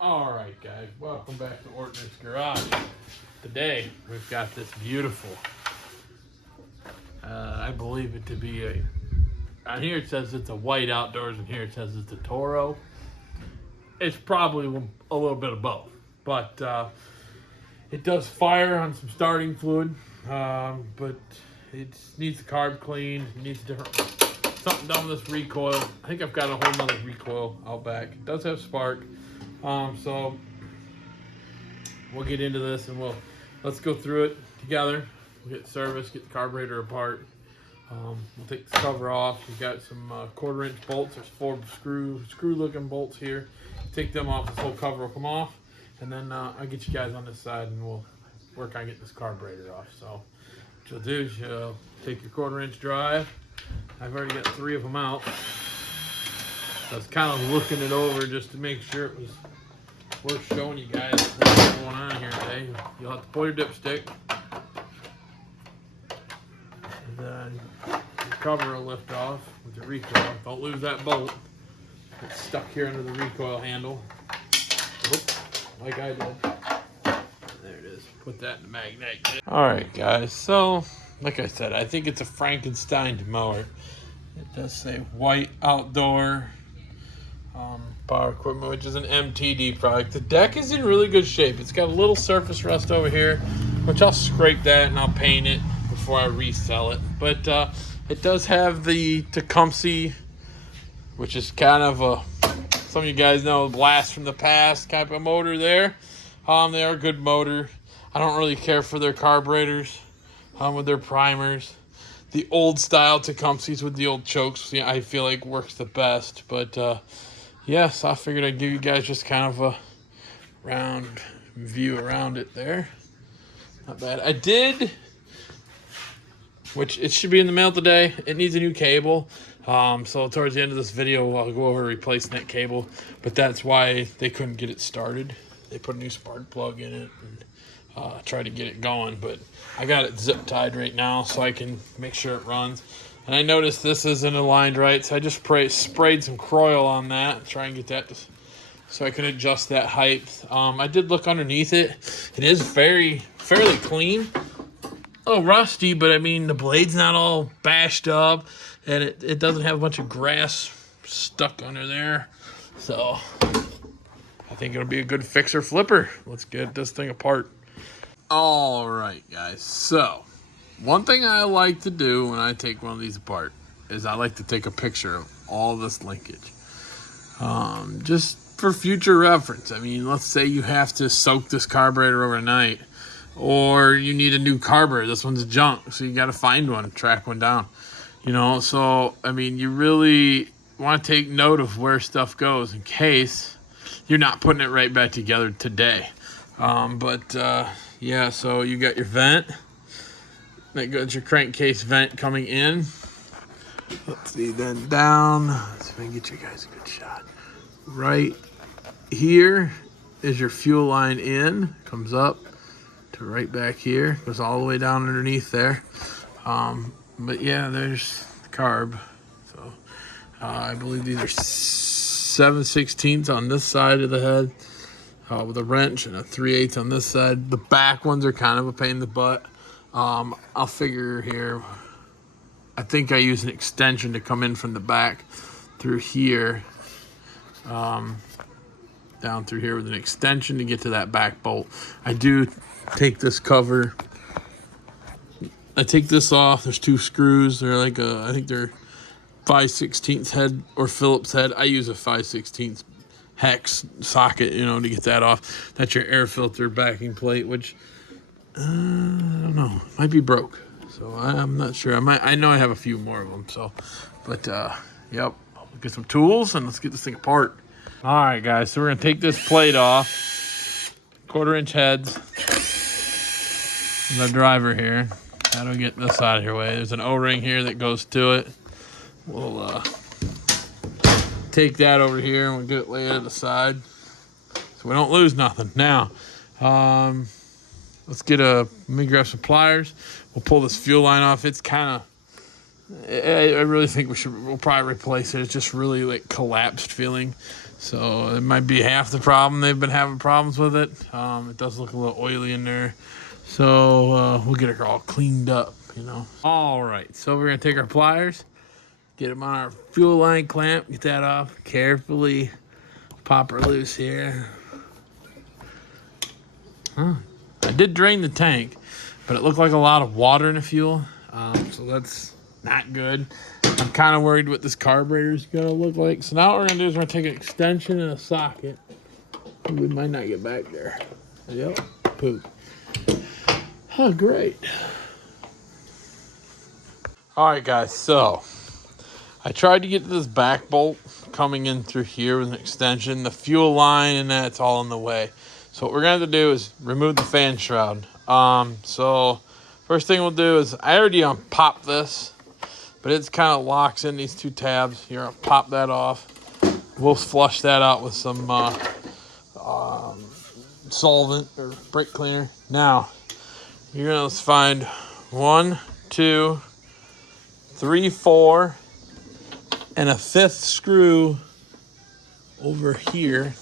All right, guys, welcome back to Ortner's Garage. Today we've got this beautiful, I believe it to be on here it says it's a white outdoors, and here it says it's a Toro. It's probably a little bit of both, but it does fire on some starting fluid, but it needs the carb cleaned, it needs something done with this recoil. I think I've got a whole nother recoil out back. It does have spark. So we'll get into this and let's go through it together. We'll get service, get the carburetor apart. We'll take the cover off. We've got some 1/4 inch bolts. There's 4 screw looking bolts here. Take them off, this whole cover will come off. And then I'll get you guys on this side and we'll work on getting this carburetor off. So what you'll do is you'll take your 1/4 inch drive. I've already got 3 of them out. So I was kind of looking it over just to make sure it was worth showing you guys what's going on here today. You'll have to pull your dipstick, and then your cover will lift off with the recoil. Don't lose that bolt. It's stuck here under the recoil handle. Oops, like I did. There it is. Put that in the magnet. All right, guys. So, like I said, I think it's a Frankenstein mower. It does say white outdoor power equipment, which is an MTD product. The deck is in really good shape. It's got a little surface rust over here, which I'll scrape that and I'll paint it before I resell it. But it does have the Tecumseh, which is kind of some of you guys know, blast from the past type of motor there. They are a good motor. I don't really care for their carburetors with their primers. The old style Tecumsehs with the old chokes, yeah, I feel like works the best. But yes, I figured I'd give you guys just kind of a round view around it there. Not bad. I did, which it should be in the mail today. It needs a new cable. So towards the end of this video, I'll go over replacing that cable. But that's why they couldn't get it started. They put a new spark plug in it and tried to get it going. But I got it zip tied right now so I can make sure it runs. And I noticed this isn't aligned right, so I just sprayed some Croil on that, try and get that so I can adjust that height. I did look underneath it. It is fairly clean. A little rusty, but I mean the blade's not all bashed up, and it doesn't have a bunch of grass stuck under there. So I think it'll be a good fixer flipper. Let's get this thing apart. All right, guys. So one thing I like to do when I take one of these apart is I like to take a picture of all this linkage. Just for future reference. I mean, let's say you have to soak this carburetor overnight, or you need a new carburetor. This one's junk, so you got to find one, track one down. You know, so, I mean, you really want to take note of where stuff goes in case you're not putting it right back together today. Yeah, so you got your vent. That goes your crankcase vent coming in. Let's see, then down. Let's see if I can get you guys a good shot. Right here is your fuel line in. Comes up to right back here. Goes all the way down underneath there. But yeah, there's the carb. So I believe these are 7/16 on this side of the head. With a wrench and a 3/8 on this side. The back ones are kind of a pain in the butt. I'll figure here. I think I use an extension to come in from the back through here, down through here with an extension to get to that back bolt. I do take this cover. I take this off. There's 2 screws. They're like I think they're 5/16 head or Phillips head. I use a 5/16 hex socket, you know, to get that off. That's your air filter backing plate, which I don't know, might be broke. So I'm not sure. I know I have a few more of them. So, but yep. I'll get some tools and let's get this thing apart. All right, guys. So we're gonna take this plate off. 1/4 inch heads. The driver here. That'll get this out of your way. There's an O-ring here that goes to it. We'll take that over here and we'll get it laid to the side so we don't lose nothing. Now, let me grab some pliers. We'll pull this fuel line off. It's kind of I really think we'll probably replace it. It's just really like collapsed feeling. So it might be half the problem. They've been having problems with it. It does look a little oily in there. So we'll get it all cleaned up, you know. All right, so we're gonna take our pliers, get them on our fuel line clamp, get that off carefully, pop her loose here. I did drain the tank, but it looked like a lot of water in the fuel, so that's not good. I'm kind of worried what this carburetor is gonna look like. So now what we're gonna do is we're gonna take an extension and a socket. We might not get back there. Yep, poop. Oh, great. All right, guys, so I tried to get this back bolt coming in through here with an extension. The fuel line and that's all in the way. So what we're going to have to do is remove the fan shroud. So first thing we'll do is, I already popped this, but it's kind of locks in these two tabs. You're going to pop that off. We'll flush that out with some solvent or brake cleaner. Now, you're going to find 1, 2, 3, 4, and a 5th screw over here.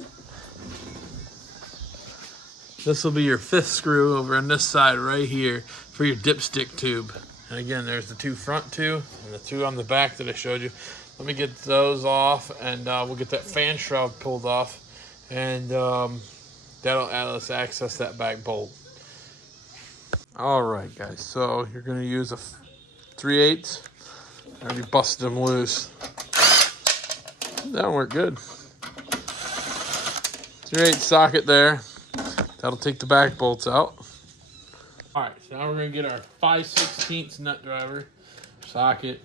This will be your 5th screw over on this side right here for your dipstick tube. And again, there's the 2 front 2 and the 2 on the back that I showed you. Let me get those off, and we'll get that fan shroud pulled off, and that'll let us access that back bolt. All right, guys, so you're gonna use a 3/8. I already busted them loose. That'll work good. 3/8 socket there. That'll take the back bolts out. All right, so now we're gonna get our 5/16 nut driver socket.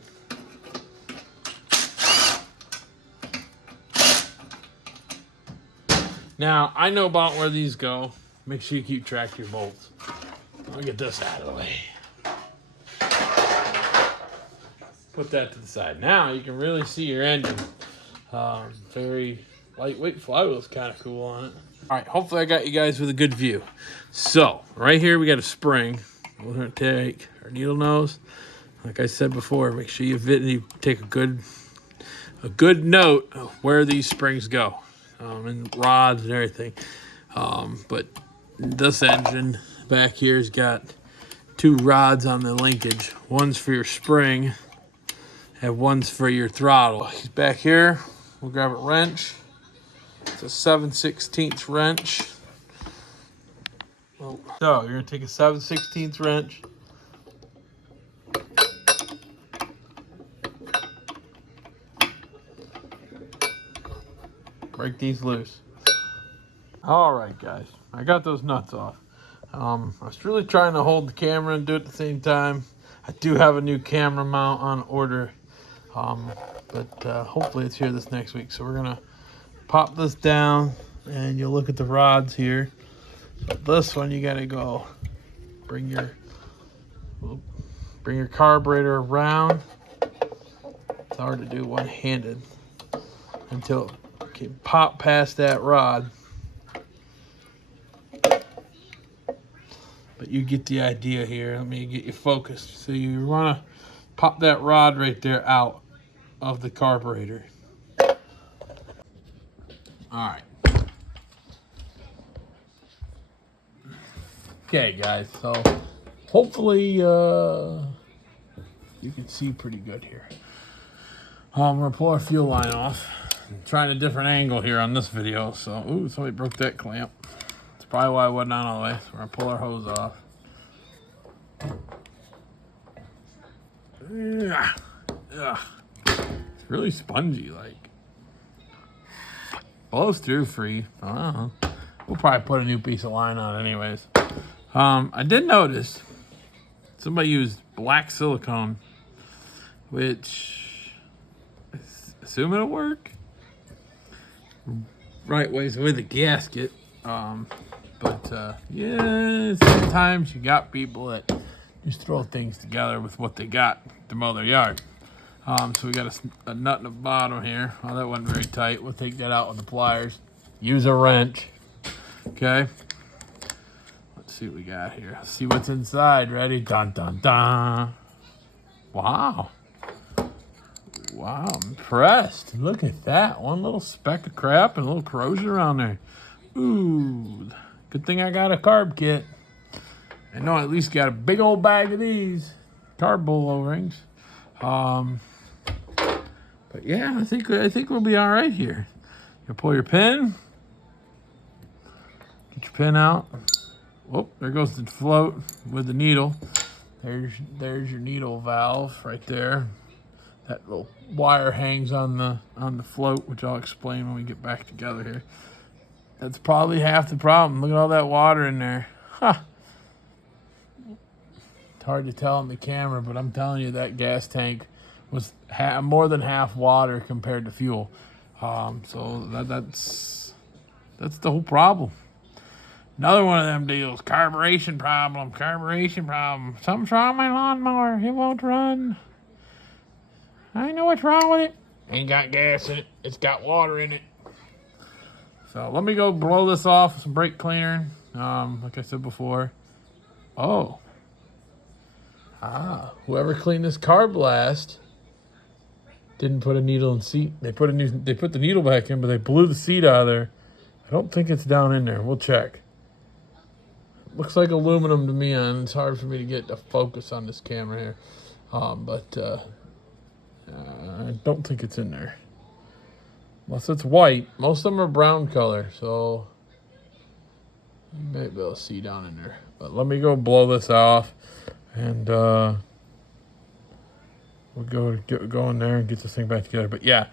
Now, I know about where these go. Make sure you keep track of your bolts. I'll get this out of the way. Put that to the side. Now you can really see your engine. Very lightweight flywheel is kind of cool on it. All right, hopefully I got you guys with a good view. So right here we got a spring. We're gonna take our needle nose. Like I said before, make sure you take a good note of where these springs go, and rods and everything. But this engine back here's got 2 rods on the linkage. One's for your spring, and one's for your throttle. Back here, we'll grab a wrench. It's a 7/16 wrench. So you're gonna take a 7/16 wrench. Break these loose. All right, guys, I got those nuts off. I was really trying to hold the camera and do it at the same time. I do have a new camera mount on order, but hopefully it's here this next week. So we're gonna pop this down, and you'll look at the rods here. So this one, you gotta go bring your carburetor around. It's hard to do one-handed until it can pop past that rod. But you get the idea here. Let me get you focused. So you want to pop that rod right there out of the carburetor. All right. Okay, guys. So hopefully you can see pretty good here. I'm going to pull our fuel line off. I'm trying a different angle here on this video. So, ooh, somebody broke that clamp. That's probably why I wasn't on all the way. So we're going to pull our hose off. Ugh. It's really spongy, like. Blows through free. I don't know. We'll probably put a new piece of line on anyways. I did notice somebody used black silicone, which I assume it'll work. Right ways with a gasket. But yeah, sometimes you got people that just throw things together with what they got to mow their yard. So we got a nut in the bottom here. Oh, that wasn't very tight. We'll take that out with the pliers. Use a wrench. Okay. Let's see what we got here. Let's see what's inside. Ready? Dun, dun, dun. Wow. Wow, I'm impressed. Look at that. One little speck of crap and a little corrosion around there. Ooh, good thing I got a carb kit. I know I at least got a big old bag of these carb bowl O-rings. But yeah, I think we'll be all right here. You pull your pin. Get your pin out. Whoop, there goes the float with the needle. There's your needle valve right there. That little wire hangs on the float, which I'll explain when we get back together here. That's probably half the problem. Look at all that water in there. Huh. It's hard to tell on the camera, but I'm telling you that gas tank was more than half water compared to fuel. So that's the whole problem. Another one of them deals. Carburation problem. Something's wrong with my lawnmower. It won't run. I know what's wrong with it. Ain't got gas in it. It's got water in it. So let me go blow this off with some brake cleaner. Like I said before. Oh. Whoever cleaned this carb last didn't put a needle in the seat. They put the needle back in, but they blew the seat out of there. I don't think it's down in there. We'll check. Looks like aluminum to me, and it's hard for me to get the focus on this camera here. But I don't think it's in there. Unless it's white. Most of them are brown color, so you may be able to see down in there. But let me go blow this off, and we'll go in there and get this thing back together. But yeah,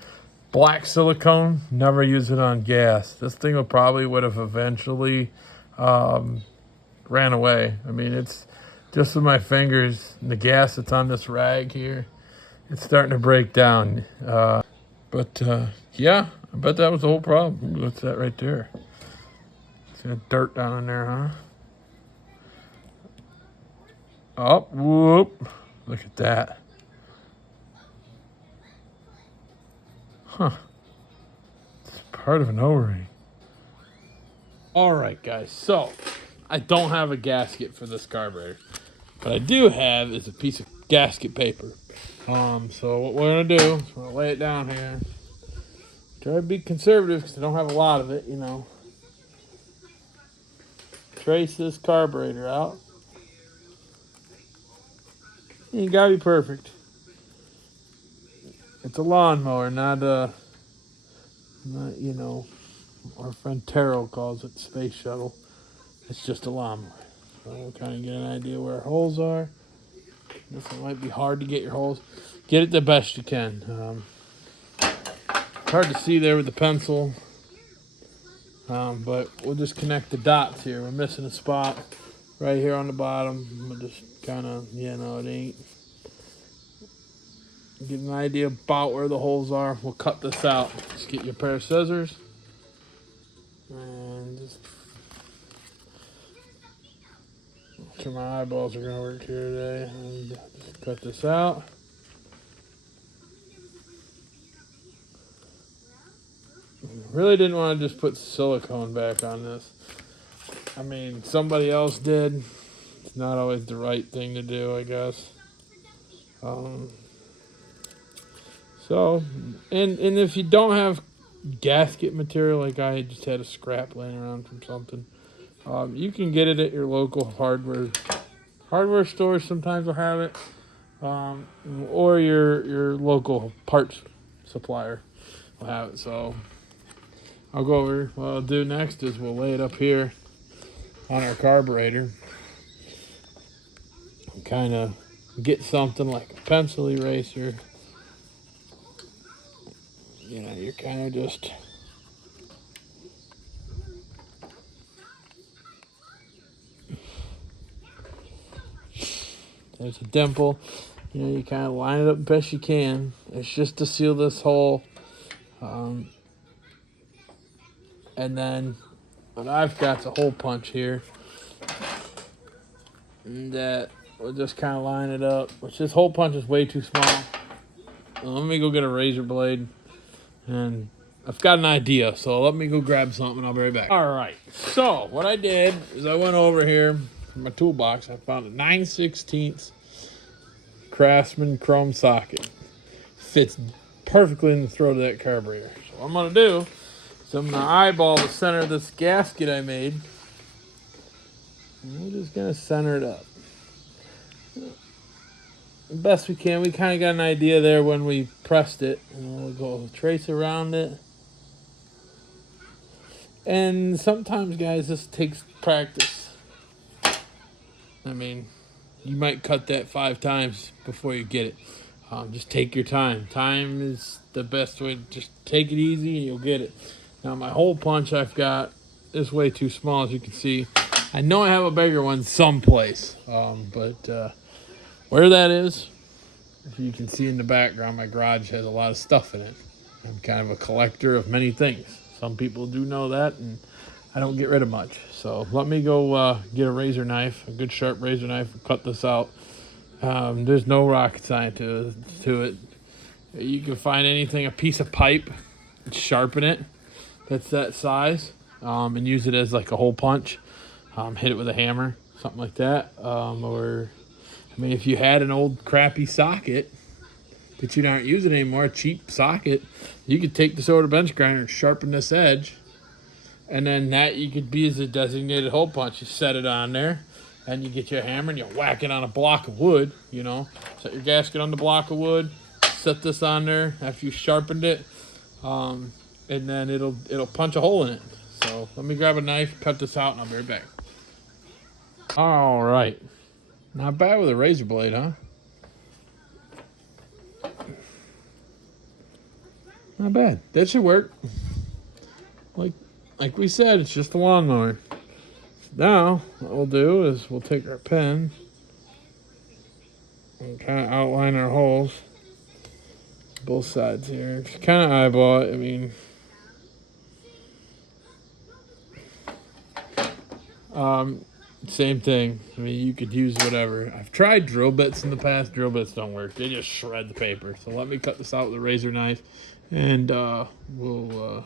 black silicone, never use it on gas. This thing would have eventually ran away. I mean, it's just with my fingers, the gas that's on this rag here, it's starting to break down. Yeah, I bet that was the whole problem. What's that right there? See that dirt down in there, huh? Oh, whoop. Look at that. Huh. It's part of an O-ring. All right, guys. So, I don't have a gasket for this carburetor. What I do have is a piece of gasket paper. So what we're gonna do is we're gonna lay it down here. Try to be conservative because I don't have a lot of it, you know. Trace this carburetor out. You gotta be perfect. It's a lawnmower, not you know, our friend Terrell calls it space shuttle. It's just a lawnmower. So we'll kind of get an idea where our holes are. This one might be hard to get your holes. Get it the best you can. It's hard to see there with the pencil. But we'll just connect the dots here. We're missing a spot right here on the bottom. We'll just kind of, it ain't. Get an idea about where the holes are. We'll cut this out. Just get your pair of scissors. And just... I'm sure my eyeballs are going to work here today. And just cut this out. Really didn't want to just put silicone back on this. I mean, somebody else did. It's not always the right thing to do, I guess. So, and if you don't have gasket material, like I just had a scrap laying around from something, you can get it at your local hardware stores. Sometimes will have it, or your local parts supplier will have it. So I'll go over. What I'll do next is we'll lay it up here on our carburetor and kind of get something like a pencil eraser. You're kind of just there's a dimple. You kind of line it up best you can. It's just to seal this hole. And then what I've got is a hole punch here. And that we'll just kind of line it up. Which this hole punch is way too small. Let me go get a razor blade. And I've got an idea, so let me go grab something and I'll be right back. All right, so what I did is I went over here in my toolbox. I found a 9/16 Craftsman chrome socket. Fits perfectly in the throat of that carburetor. So what I'm gonna do is I'm gonna eyeball the center of this gasket I made. And we're just gonna center it up. The best we can. We kind of got an idea there when we pressed it. And we'll go trace around it. And sometimes, guys, this takes practice. I mean, you might cut that 5 times before you get it. Just take your time. Time is the best way. Just take it easy and you'll get it. Now, my hole punch I've got is way too small, as you can see. I know I have a bigger one someplace, but where that is, if you can see in the background, my garage has a lot of stuff in it. I'm kind of a collector of many things. Some people do know that, and I don't get rid of much. So let me go get a razor knife, a good sharp razor knife, and cut this out. There's no rocket science to it. You can find anything, a piece of pipe, sharpen it, that's that size, and use it as like a hole punch. Hit it with a hammer, something like that. Or, I mean, if you had an old crappy socket that you aren't using anymore, a cheap socket, you could take this over to bench grinder and sharpen this edge, and then that you could be as a designated hole punch. You set it on there, and you get your hammer and you whack it on a block of wood, you know. Set your gasket on the block of wood, set this on there after you sharpened it, and then it'll punch a hole in it. So let me grab a knife, cut this out, and I'll be right back. All right. Not bad with a razor blade, huh? Not bad. That should work. Like we said, it's just a lawnmower. Now, what we'll do is we'll take our pen and kind of outline our holes. Both sides here. Just kind of eyeball it. I mean, same thing. I mean, you could use whatever. I've tried drill bits in the past. Drill bits don't work. They just shred the paper. So let me cut this out with a razor knife, and we'll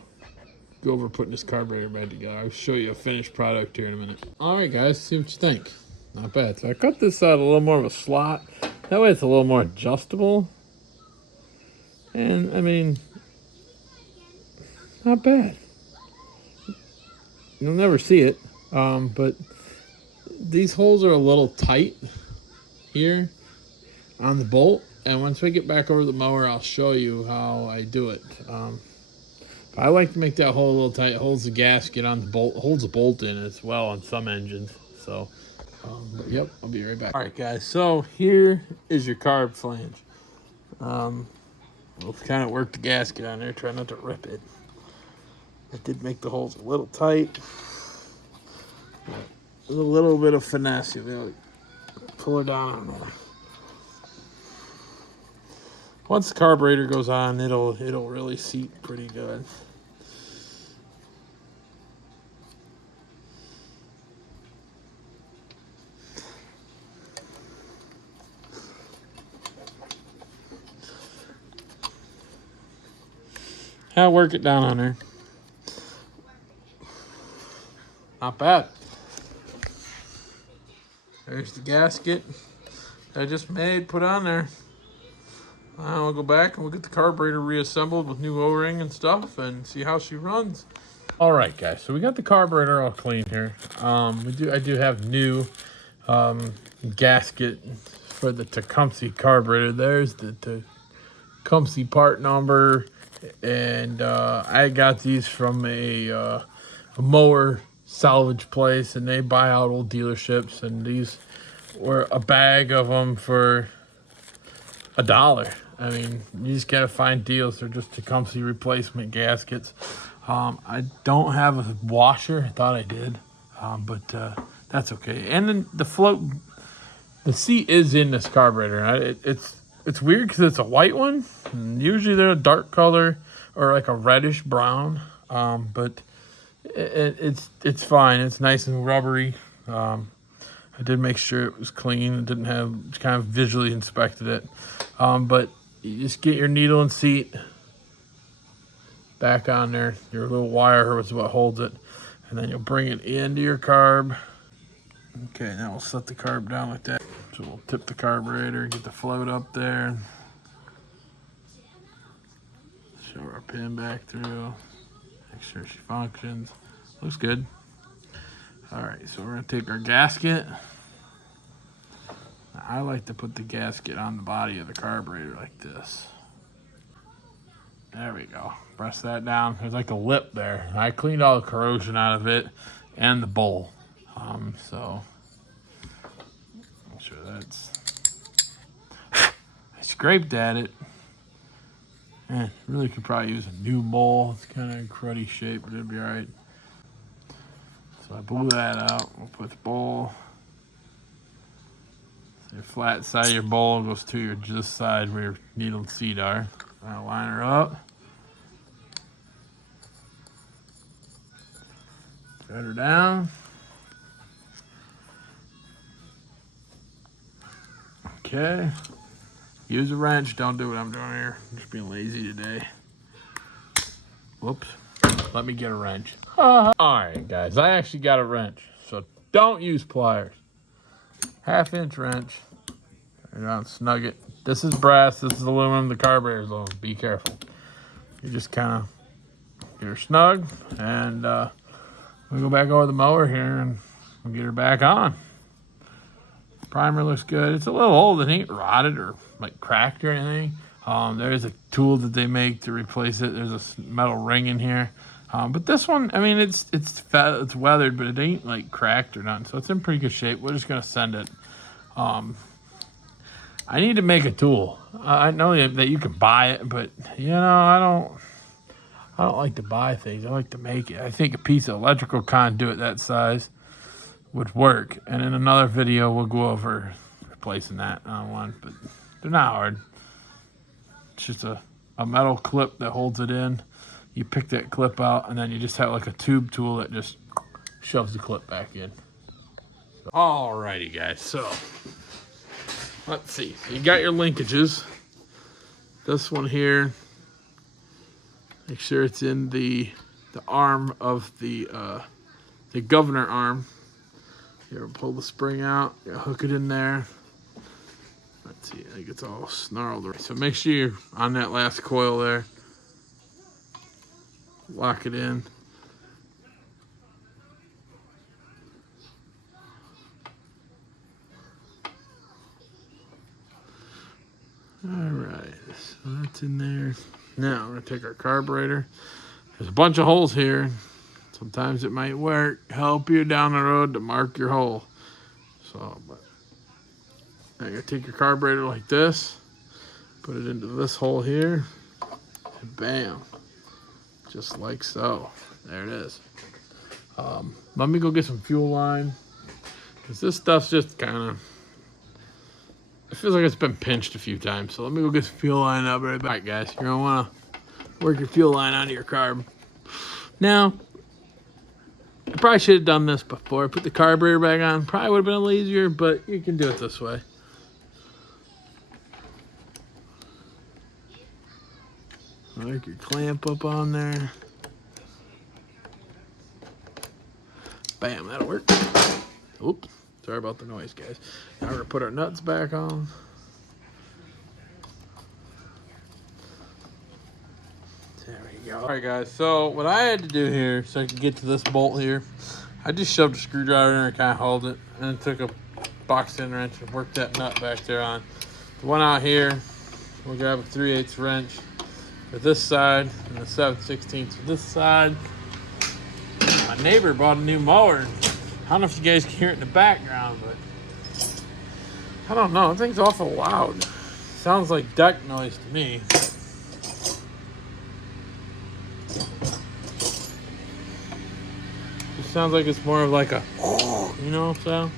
go over putting this carburetor back together. I'll show you a finished product here in a minute. All right, guys, see what you think. Not bad. So I cut this out a little more of a slot. That way it's a little more adjustable. And, I mean, not bad. You'll never see it, but these holes are a little tight here on the bolt. And once we get back over the mower, I'll show you how I do it. I like to make that hole a little tight. It holds the gasket on the bolt, holds the bolt in as well on some engines. So, but yep, I'll be right back. All right, guys. So here is your carb flange. We'll kind of work the gasket on there. Try not to rip it. I did make the holes a little tight. With a little bit of finesse, you'll be able to pull it down on there. Once the carburetor goes on, it'll really seat pretty good. I'll work it down on there. Not bad. There's the gasket I just made, put on there. We'll go back and we'll get the carburetor reassembled with new O-ring and stuff and see how she runs. All right, guys. So we got the carburetor all clean here. I do have new gasket for the Tecumseh carburetor. There's the Tecumseh part number, and I got these from a Mower salvage place, and they buy out old dealerships, and these were a bag of them for $1. I mean, you just gotta find deals. They're just Tecumseh replacement gaskets. I don't have a washer. I thought I did, but that's okay. And then the seat is in this carburetor. It's weird because it's a white one. And usually they're a dark color or like a reddish brown, but it's fine. It's nice and rubbery. I did make sure it was clean. It didn't have, kind of visually inspected it. But you just get your needle and seat back on there. Your little wire is what holds it. And then you'll bring it into your carb. Okay, now we'll set the carb down like that. So we'll tip the carburetor, get the float up there. Shove our pin back through. Make sure she functions. Looks good. All right, so we're gonna take our gasket. I like to put the gasket on the body of the carburetor like this. There we go. Press that down. There's like a lip there. I cleaned all the corrosion out of it and the bowl. So I'm sure that's. I scraped at it. Really could probably use a new bowl. It's kind of in cruddy shape, but it'd be all right. So I blew that out. We'll put the bowl. So your flat side of your bowl goes to your this side where your needle and seat are. I'll line her up. Thread her down. Okay. Use a wrench. Don't do what I'm doing here. I'm just being lazy today. Whoops. Let me get a wrench. Alright guys, I actually got a wrench. So don't use pliers. 1/2-inch wrench. Turn it on, snug it. This is brass, this is aluminum, the carburetor's aluminum. Be careful. You just kind of get her snug, and we'll go back over the mower here and we'll get her back on. Primer looks good. It's a little old. It ain't rotted or like cracked or anything. There is a tool that they make to replace it. There's a metal ring in here. But this one, I mean, it's weathered, but it ain't like cracked or nothing. So it's in pretty good shape. We're just gonna send it. I need to make a tool. I know that you can buy it, but you know, I don't like to buy things. I like to make it. I think a piece of electrical conduit that size would work. And in another video, we'll go over replacing that on one, but they're not hard. It's just a metal clip that holds it in. You pick that clip out, and then you just have like a tube tool that just shoves the clip back in. Alrighty, guys, so let's see. So you got your linkages. This one here, make sure it's in the arm of the governor arm. Here, pull the spring out, hook it in there. Let's see, I think it's all snarled. So make sure you're on that last coil there. Lock it in. All right, so that's in there. Now we're gonna take our carburetor. There's a bunch of holes here. Sometimes it might work, help you down the road to mark your hole. So, but now you're gonna take your carburetor like this, put it into this hole here, and bam, just like so. There it is. Let me go get some fuel line, because this stuff's just kind of, it feels like it's been pinched a few times. So let me go get some fuel line. I'll be right back, guys. You're gonna wanna work your fuel line onto your carb. Now, I probably should have done this before I put the carburetor back on. Probably would have been a little easier, but you can do it this way. Like your clamp up on there. Bam, that'll work. Oops, sorry about the noise, guys. Now we're gonna put our nuts back on. There we go. All right, guys, so what I had to do here, so I could get to this bolt here, I just shoved a screwdriver in there and kind of held it, and then took a box end wrench and worked that nut back there on. The one out here, we'll grab a 3/8 wrench for this side and the 7/16 for this side. My neighbor bought a new mower. I don't know if you guys can hear it in the background, but I don't know. That thing's awful loud. Sounds like deck noise to me. It sounds like it's more of like a, you know, sound.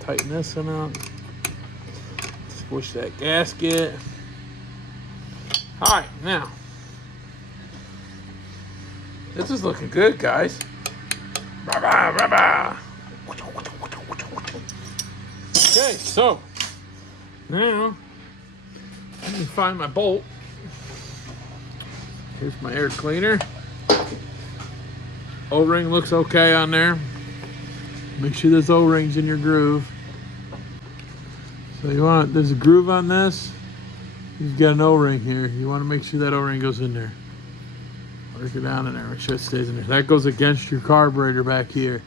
Tighten this one up. Squish that gasket. All right, now this is looking good, guys. Okay, so now let me find my bolt. Here's my air cleaner. O-ring looks okay on there. Make sure this O-ring's in your groove. So you want, there's a groove on this. You've got an O-ring here. You want to make sure that O-ring goes in there. Work it down in there, make sure it stays in there. That goes against your carburetor back here.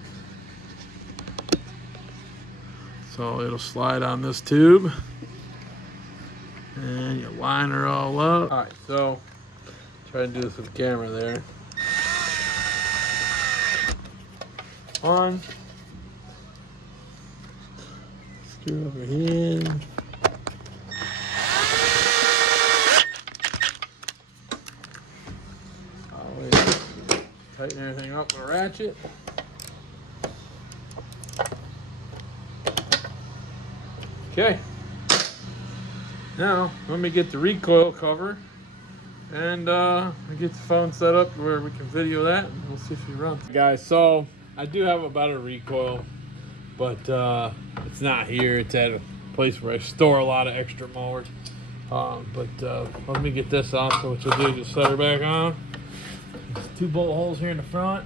So it'll slide on this tube. And you line her all up. Alright, so try to do this with the camera there. On. Screw over here. Tighten everything up with a ratchet. Okay. Now, let me get the recoil cover and get the phone set up where we can video that and we'll see if she runs. Guys, so I do have a better recoil, but it's not here. It's at a place where I store a lot of extra mowers. Let me get this on, so what you'll do is just set her back on. There's 2 bolt holes here in the front.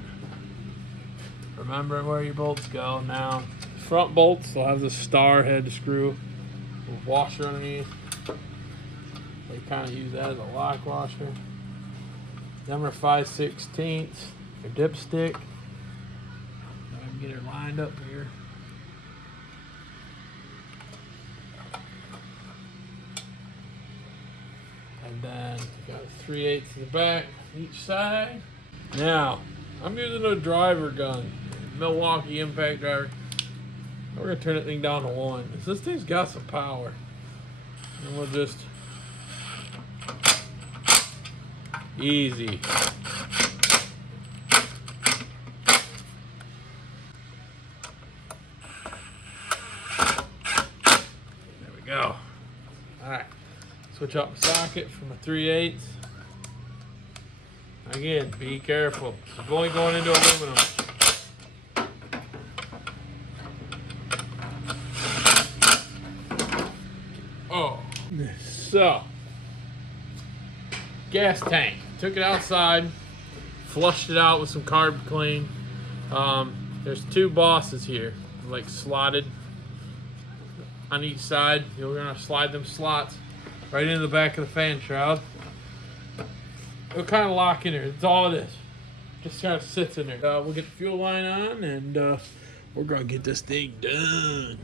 Remember where your bolts go. Now, front bolts will have the star head screw with washer underneath. They kind of use that as a lock washer. Number 5/16, your dipstick. Now I can get her lined up here. And then you got 3/8 in the back, each side. Now, I'm using a driver gun, Milwaukee impact driver. We're gonna turn that thing down to 1. This thing's got some power. And we'll just easy. There we go. Alright. Switch out the socket from a 3/8. Again, be careful. I'm only going into aluminum. Oh, so gas tank. Took it outside, flushed it out with some carb clean. There's 2 bosses here, like slotted on each side. You're gonna slide them slots right into the back of the fan shroud. It'll kind of lock in there. That's all it is. Just kind of sits in there. We'll get the fuel line on, and we're gonna get this thing done.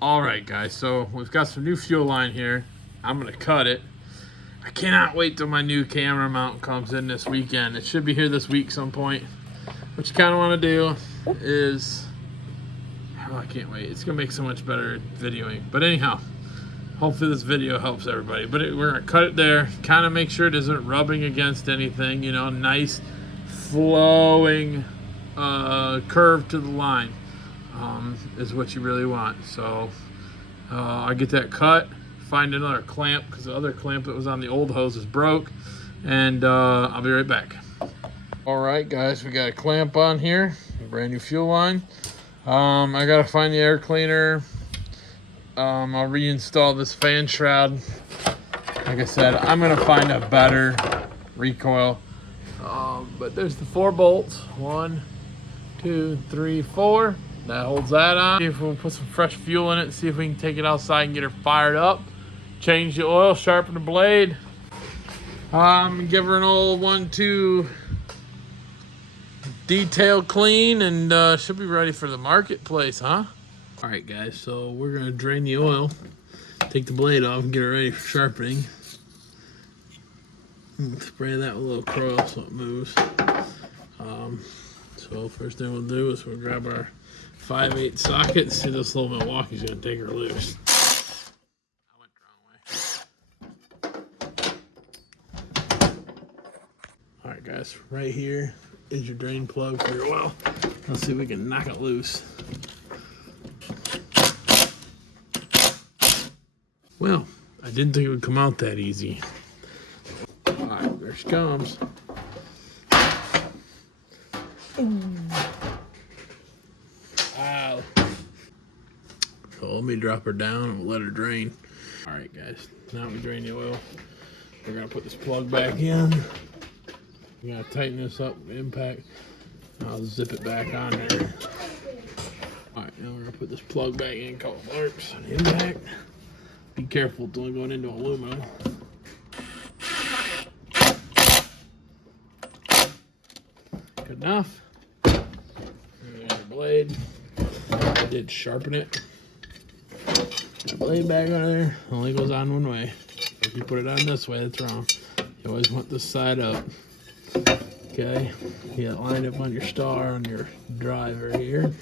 All right, guys. So we've got some new fuel line here. I'm gonna cut it. I cannot wait till my new camera mount comes in this weekend. It should be here this week some point. What you kind of want to do is, oh, I can't wait. It's gonna make so much better videoing. But anyhow. Hopefully this video helps everybody. But we're gonna cut it there. Kind of make sure it isn't rubbing against anything. You know, nice flowing curve to the line is what you really want. So I'll get that cut. Find another clamp because the other clamp that was on the old hose is broke. And I'll be right back. All right, guys, we got a clamp on here. A brand new fuel line. I gotta find the air cleaner. I'll reinstall this fan shroud. Like I said, I'm gonna find a better recoil. But there's the 4 bolts. 1, 2, 3, 4. That holds that on. See if we'll put some fresh fuel in it. See if we can take it outside and get her fired up. Change the oil, sharpen the blade. Give her an old 1-2 detail clean, and she'll be ready for the marketplace, huh? All right, guys, so we're gonna drain the oil, take the blade off, and get it ready for sharpening. Spray that with a little coil so it moves. So first thing we'll do is we'll grab our 5/8 socket and see this little Milwaukee's gonna take her loose. I went the wrong way. All right, guys, right here is your drain plug for your oil. Let's see if we can knock it loose. Well, I didn't think it would come out that easy. All right, there she comes. Ow. So let me drop her down and we'll let her drain. All right, guys, now we drain the oil. We're gonna put this plug back in. We gotta tighten this up, impact. I'll zip it back on there. All right, now we're gonna put this plug back in, couple marks on the impact. Be careful, it's only going into aluminum. Good enough. And the blade. I did sharpen it. The blade back on there only goes on one way. If you put it on this way, that's wrong. You always want this side up. Okay, you got it lined up on your star on your driver here.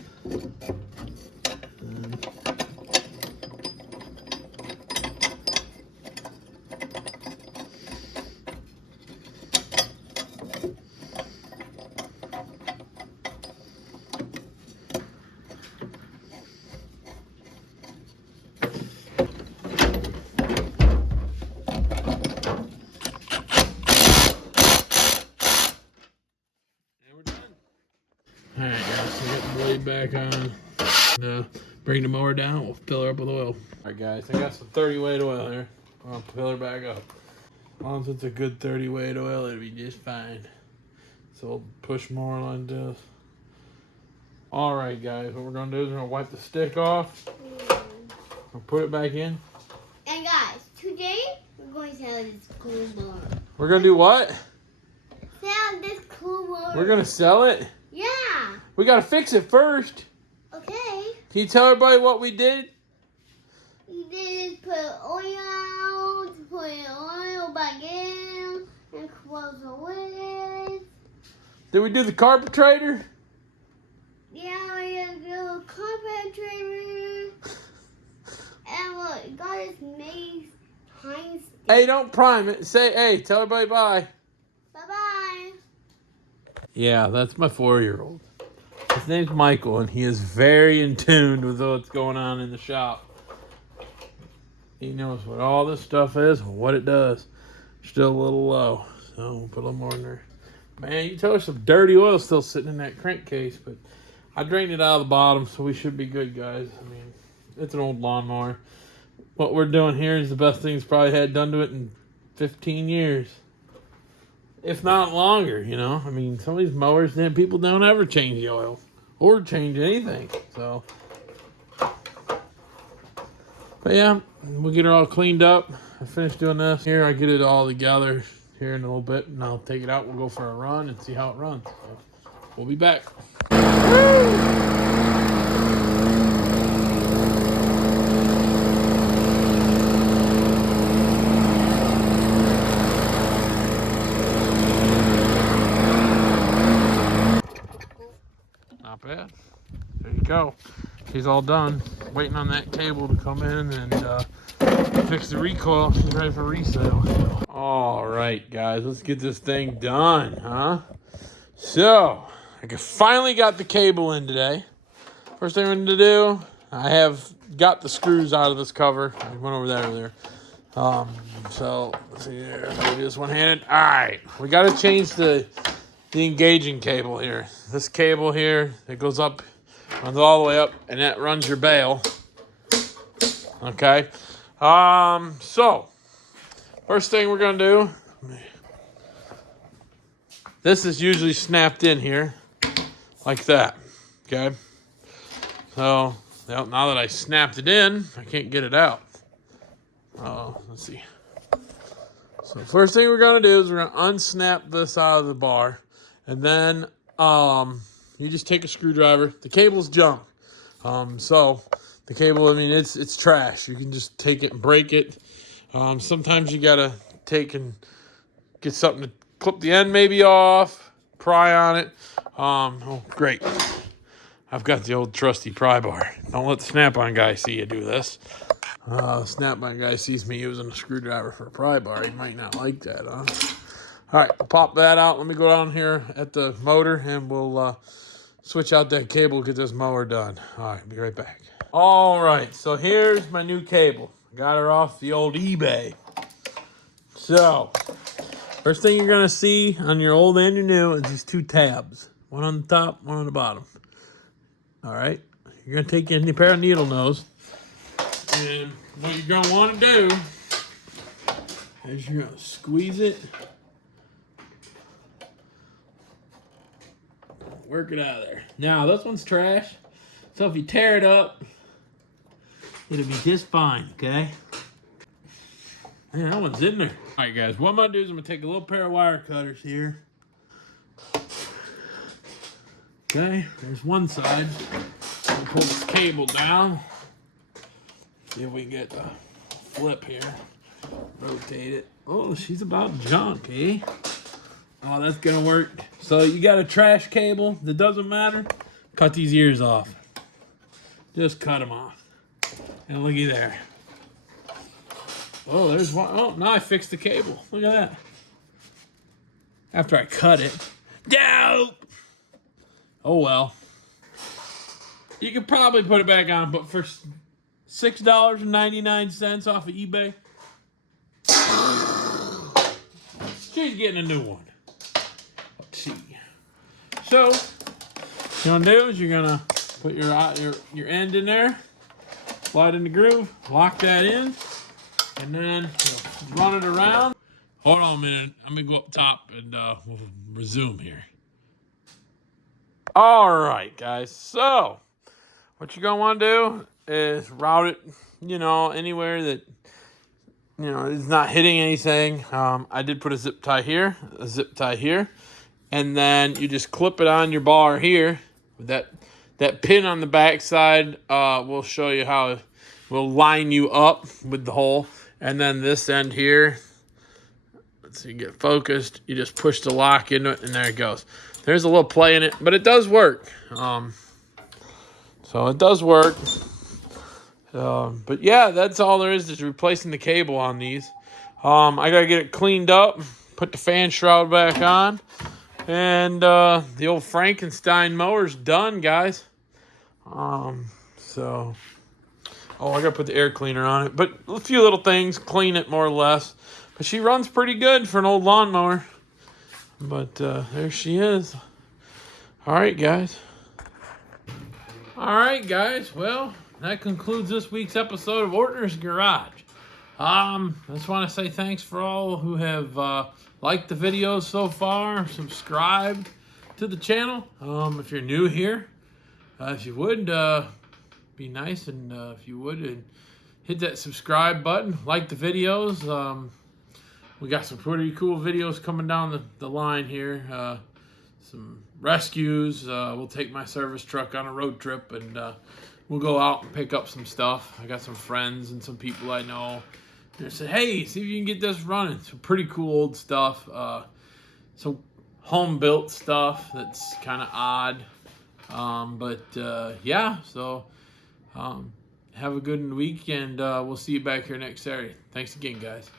And we're done. Alright guys, so get the blade back on. Now bring the mower down, we'll fill her up with oil. Alright guys, I got some 30 weight oil here. I'll fill her back up. As long as it's a good 30 weight oil, it'll be just fine. So we'll push more like this. Alright guys, what we're gonna do is we're gonna wipe the stick off. We'll put it back in. And guys, today we're going to sell this cool mower. We're gonna do what? Sell this cool mower. We're gonna sell it? Yeah. We gotta fix it first. Okay. Can you tell everybody what we did? You did put oil, back in, and close the lid. Did we do the carburetor? Yeah, we had a little carburetor. And look, got this nice tiny stick. Hey, don't prime it. Say, hey, tell everybody bye. Bye-bye. Yeah, that's my 4-year-old. His name's Michael, and he is very in tune with what's going on in the shop. He knows what all this stuff is and what it does. Still a little low, so we'll put a little more in there. Man, you tell there's some dirty oil still sitting in that crankcase, but I drained it out of the bottom, so we should be good, guys. I mean, it's an old lawnmower. What we're doing here is the best thing he's probably had done to it in 15 years. If not longer, you know. I mean, some of these mowers, people don't ever change the oil or change anything. So, but yeah, we'll get her all cleaned up. I finished doing this here. I get it all together here in a little bit, and I'll take it out. We'll go for a run and see how it runs. So, we'll be back. Not bad. There you go. She's all done. Waiting on that cable to come in and fix the recoil. She's ready for resale. All right, guys, let's get this thing done, huh? So, I finally got the cable in today. First thing I'm going to do, I have got the screws out of this cover. I went over that earlier. So, let's see here. Maybe this one-handed. All right, we got to change the engaging cable here. This cable here, it goes up, runs all the way up, and that runs your bail. Okay. So, first thing we're going to do, this is usually snapped in here, like that. Okay. So, now that I snapped it in, I can't get it out. Let's see. So, first thing we're going to do is we're going to unsnap this out of the bar. And then you just take a screwdriver. The cable's junk. So the cable, I mean, it's trash. You can just take it and break it. Sometimes you gotta take and get something to clip the end maybe off, pry on it. Oh, great. I've got the old trusty pry bar. Don't let the Snap-on guy see you do this. Snap-on guy sees me using a screwdriver for a pry bar. He might not like that, huh? All right, I'll pop that out. Let me go down here at the motor, and we'll switch out that cable, get this mower done. All right, be right back. All right, so here's my new cable. I got her off the old eBay. So, first thing you're going to see on your old and your new is these two tabs. One on the top, one on the bottom. All right, you're going to take any pair of needle nose, and what you're going to want to do is you're going to squeeze it. Work it out of there. Now, this one's trash, so if you tear it up, it'll be just fine, okay? Man, that one's in there. All right, guys, what I'm gonna do is I'm gonna take a little pair of wire cutters here. Okay, there's one side. I'm gonna pull this cable down. See if we can get the flip here. Rotate it. Oh, she's about junk, eh? Oh, that's gonna work. So you got a trash cable that doesn't matter. Cut these ears off. Just cut them off. And looky there. Oh, there's one. Oh, now I fixed the cable. Look at that. After I cut it. Down. Oh well. You could probably put it back on, but for $6.99 off of eBay, she's getting a new one. Let's see. So, what you're gonna do is you're gonna put your end in there, slide in the groove, lock that in, and then run it around. Hold on a minute. I'm gonna go up top and we'll resume here. All right, guys. So, what you're gonna want to do is route it, anywhere that is not hitting anything. I did put a zip tie here, and then you just clip it on your bar here. With that pin on the back side, we'll show you how it will line you up with the hole. And then this end here, let's see, get focused. You just push the lock into it, and there it goes. There's a little play in it, but it does work. So it does work. But yeah, that's all there is replacing the cable on these. I gotta get it cleaned up, put the fan shroud back on, and the old Frankenstein mower's done, guys. I gotta put the air cleaner on it, but a few little things, clean it more or less. But she runs pretty good for an old lawnmower. But there she is. All right, guys. All right, guys. Well, that concludes this week's episode of Ortner's Garage. I just want to say thanks for all who have liked the videos so far, subscribed to the channel. If you're new here, if you would be nice, and if you would hit that subscribe button, like the videos. We got some pretty cool videos coming down the line here. Some rescues. We'll take my service truck on a road trip, and we'll go out and pick up some stuff. I got some friends and some people I know. They said, hey, see if you can get this running. Some pretty cool old stuff. Some home-built stuff that's kind of odd. Yeah, so have a good week, and we'll see you back here next Saturday. Thanks again, guys.